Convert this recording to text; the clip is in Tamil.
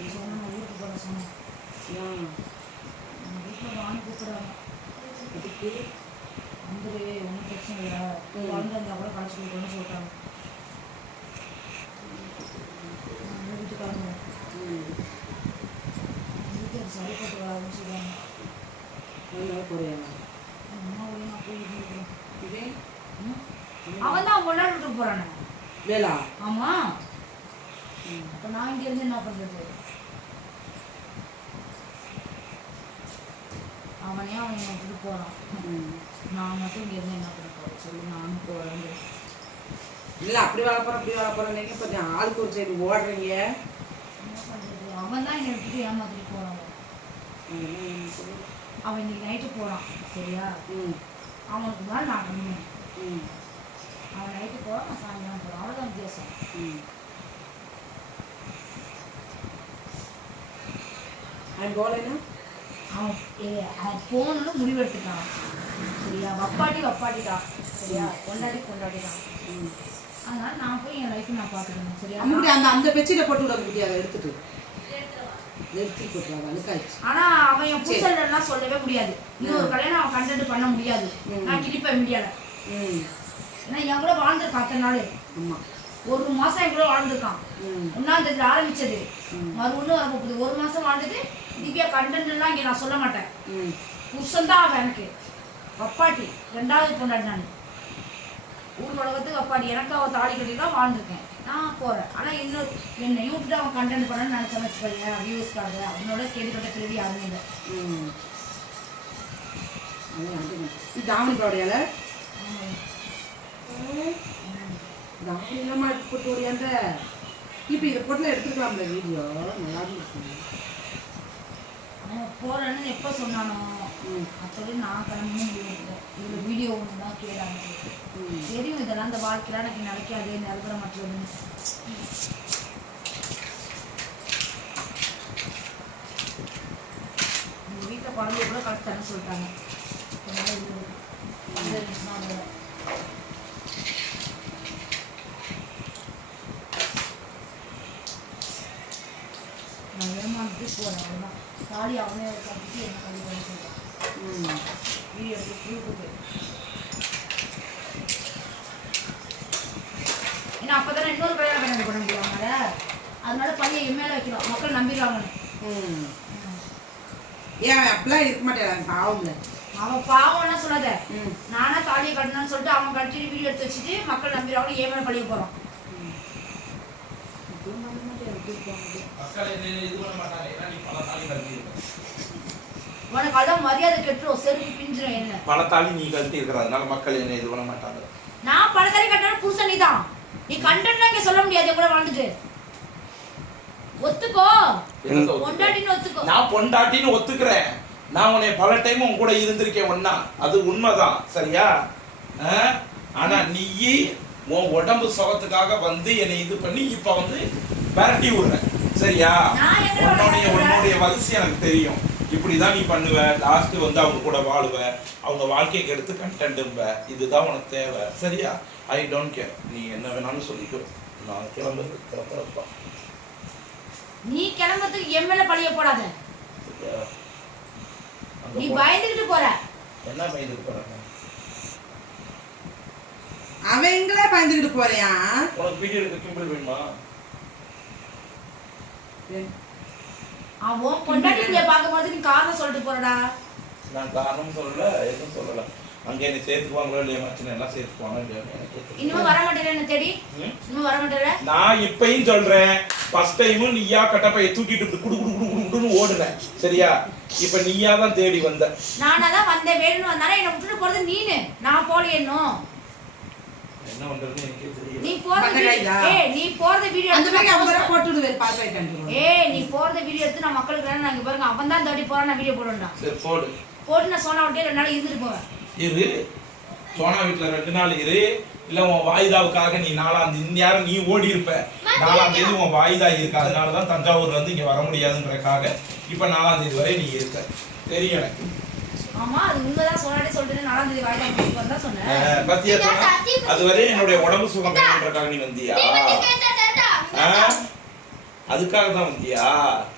ஊருக்கு போக சொன்னேன் எங்கள் வீட்டில் வாங்கி கூப்பிடாங்க இதுக்கு வந்துரு ஒன்றும் பிரச்சனை இல்லை இருந்தால் கூட கழிச்சு கொடுக்கணும்னு எங்கள் வீட்டுக்காரங்க வீட்டுக்கு சரிப்பட்டு சொல்லுவாங்க அதனால போறியா அம்மாவோடய நான் போய் இதே? அவன் தான் கொண்டாடி விட்டு போகிறானே வேலா? ஆமாம் அப்போ நான் இங்கே இருந்து என்ன பண்ணுறது அவனே அவன் விட்டுட்டு போகிறான் நான் மட்டும் இங்கே இருந்து என்ன பண்ண போகிறேன் சொல்லி நானும் போகிறேன் இல்லை அப்படி வாழ போகிறோம் அப்படி போகிறோம் நீங்கள் கொஞ்சம் ஆளுக்கு ஒரு சைடு ஓடுறீங்க. அவன் தான் என்னை விட்டுட்டு ஏமாத்திட்டு போகிறான். அவன் இன்னைக்கு நைட்டு போகிறான் சரியா? ம். அவனுக்கு தான் நான் பண்ணுவேன் அவன் நைட்டு போகிறான் நான் சாயங்காலம் போகிறேன் அவ்வளோதான் வித்தியாசம். ம். அவன் போகலைன்னா அவன் அவன் போகணுன்னு முடிவெடுத்துட்டான். சரியா? வப்பாட்டி வப்பாட்டிட்டான். சரியா? கொண்டாடி கொண்டாடிட்டான். அதனால நான் போய் என் லைஃப்பை நான் பார்த்துக்கணும். சரியா? அம்முக்குட்டி அந்த அந்த பெட்ஷீட்டை போட்டு விட முடியாது. எடுத்துட்டு. நிறுத்தி ஆனா அவன் என் புருஷன் எல்லாம் சொல்லவே முடியாது. இன்னொரு கல்யாணம் அவன் கண்டென்ட் பண்ண முடியாது. நான் கிழிப்பேன் மீடியால ம். ஏன்னா என் கூட வாழ்ந்துருக்கான் அத்தனை நாள். ஆமாம் ஒரு மாசம் என் கூட வாழ்ந்துருக்கான். ம். ஒன்னாம் தேதி ஆரம்பிச்சது. மறு ஒன்று வர போகுது ஒரு மாசம் வாழ்ந்துட்டு திவ்யா கண்டென்ட் எல்லாம் இங்க நான் சொல்ல மாட்டேன். ம். புருஷன் தான் அவன் எனக்கு. அப்பாட்டி ரெண்டாவது பொண்டாட்டி நான். ஊர் உலகத்துக்கு அப்பாட்டி எனக்கு அவன் தாலி கட்டி தான் வாழ்ந்துருக்கேன். நான் போறேன். ஆனா இன்னொரு என்னை விட்டுட்டு அவன் கண்டென்ட் பண்ண நினைச்சேன் வச்சுக்கோங்க வியூஸ்க்காக அவனோட கேள்விப்பட்ட கேள்வி யாருமே இல்லை. ம். அது வந்து இது தாவணி இல்லாமல் எடுத்து போட்டு ஓடியாந்த இப்போ இதை போட்டுல எடுத்துக்கலாம்ல வீடியோ நல்லா அவன் போறேன்னு எப்போ சொன்னானோ அப்போவே நான் கிளம்பி இதில் வீடியோ ஒன்று தான் கேடாங்க ம். தெரியும் இதெல்லாம் இந்த வாழ்க்கையில் எனக்கு நினைக்காது நிரந்தர மற்றதுன்னு எங்கள் வீட்டில் குழந்தைய கூட கலெக்ட் தர சொல்லிட்டாங்க அதனால இது பந்தல் இருந்துச்சுன்னா அதோட நான் ஏமாந்துட்டு போகிறேன் அவ்வளோதான் தாலி அவனே கட்டிட்டு என்ன கல்வி பண்ண ம். வீடியோ எடுத்து யூடியூப் ஏன்னா அப்போ தானே இன்னொரு கல்யாணம் கல்யாணம் பண்ண முடியும் அவனால. அதனால பையன் என் மேலே வைக்கிறோம் மக்கள் நம்பிடுவாங்க. ஏன் அப்படிலாம் இருக்க மாட்டேன் பாவம்ல. அவன் பாவம்னா சொல்லாத? நானா தாலியை கட்டணும்னு சொல்லிட்டு அவன் கட்டிட்டு வீடியோ எடுத்து வச்சுட்டு மக்கள் நம்பிடுவாங்க ஏன் மேலே பழிய போகிறோம் இப்படிலாம் பண்ண மாட்டேன் எப்படி இருப்பாங்க மக்கள் என்ன இது பண்ண மாட்டாங்க ஏன்னா நீ பல தாலி கழட்டி உனக்கு அதான் மரியாதை கெட்டுரும் செருப்பு பிஞ்சிரும் என்ன? பல தாலி நீ கழட்டி இருக்கிறதுனால மக்கள் என்ன இது பண்ண மாட்டாங்க. நான் பல தடவை கட்டினாலும் புருஷன் நீ தான் நீ கண்டென்ட்லாம் இங்கே சொல்ல முடியாது கூட வாழ்ந்துட்டு. ஒத்துக்கோ. என்னத்த ஒத்துக்க? நான் பொண்டாட்டின்னு ஒத்துக்கிறேன். நான் உன்னை பல டைம் உன் கூட இருந்திருக்கேன் ஒன்னா அது உண்மைதான். சரியா? ஆனா நீ உன் உடம்பு சுகத்துக்காக வந்து என்னை இது பண்ணி இப்ப வந்து விரட்டி விடுற. சரியா? உன்னுடைய? உன்னுடைய வரிசை எனக்கு தெரியும். இப்படிதான் நீ பண்ணுவ. லாஸ்ட் வந்து அவங்க கூட வாழுவ. அவங்க வாழ்க்கைக்கு எடுத்து கண்டென்ட்டும்ப இதுதான் உனக்கு தேவை. சரியா? ஐ டோன்ட் கேர் நீ என்ன வேணாலும் சொல்லிக்கோ. நான் கிளம்புறது கிளம்புறப்பா. நீ கிளம்புறதுக்கு மேலே பழிய போடாத. நீ. பயந்துக்கிட்டு போற. என்ன பயந்துட்டு போறாங்க அவன் எங்களே பயந்துக்கிட்டு போறியா? உனக்கு வீடியோ எடுக்க கிம்பிள் வேணுமா? அவன் பார்க்கும்போது நீ காரணம் சொல்லிட்டு போறடா. நான் காரணம் சொல்லல எதுவும் சொல்லல. அங்க என்ன சேர்த்துக்குவாங்களோ இல்லையா மச்சின எல்லாம் சேர்த்துக்குவாங்க. இன்னும் வர மாட்டேல என்ன தேடி? இன்னும் வர மாட்டேல? நான் இப்பயும் சொல்றேன் ஃபர்ஸ்ட் டைமும் நீயா கட்டப்பைய தூக்கிட்டு குடு குடு குடு குடு குடுன்னு ஓடுனேன். சரியா? இப்ப நீயா தான் தேடி வந்த. நானா தான் வந்தேன் வேணும்னு வந்தாலும் என்னை விட்டுட்டு போறது நீனு. நான் போல இன்னும் என்ன பண்றதுன்னு எனக்கே தெரியல நீ போறது? ஏய் நீ போறது வீடியோ அந்த மாதிரி போட்டு விடுவேன் பாப்பாயிட்டு ஏய் நீ போறத வீடியோ எடுத்து நான் மக்களுக்கு வேணும் நாங்க பாருங்க. அவன் தான் தேடி போறான் நான் வீடியோ போடுவேன்டா. சரி போடு. போட்டு நான் சொன்ன விட்டே ரெண்டு நாள் இருந்துட்டு போவேன். இரு. சோனா வீட்டுல ரெண்டு நாள் இரு. இல்ல உன் வாய்தாவுக்காக நீ நாலாம் இந்த நேரம் நீ ஓடி இருப்ப. நாலாம் தேதி உன் வாய்தா இருக்கு. அதனாலதான் தஞ்சாவூர்ல இருந்து இங்க வர முடியாதுன்றக்காக இப்ப நாலாம் தேதி வரை நீ இருக்க தெரியும் எனக்கு. ஆமா அது உண்மைதான். சொன்னாலே சொல்லிட்டு நாலாம் தேதி வாய்தா சொன்னேன். பத்தியா சொன்னா அது வரை என்னுடைய உடம்பு சுகம் வேணுன்றக்காக நீ வந்தியா? அதுக்காக தான் வந்தியா?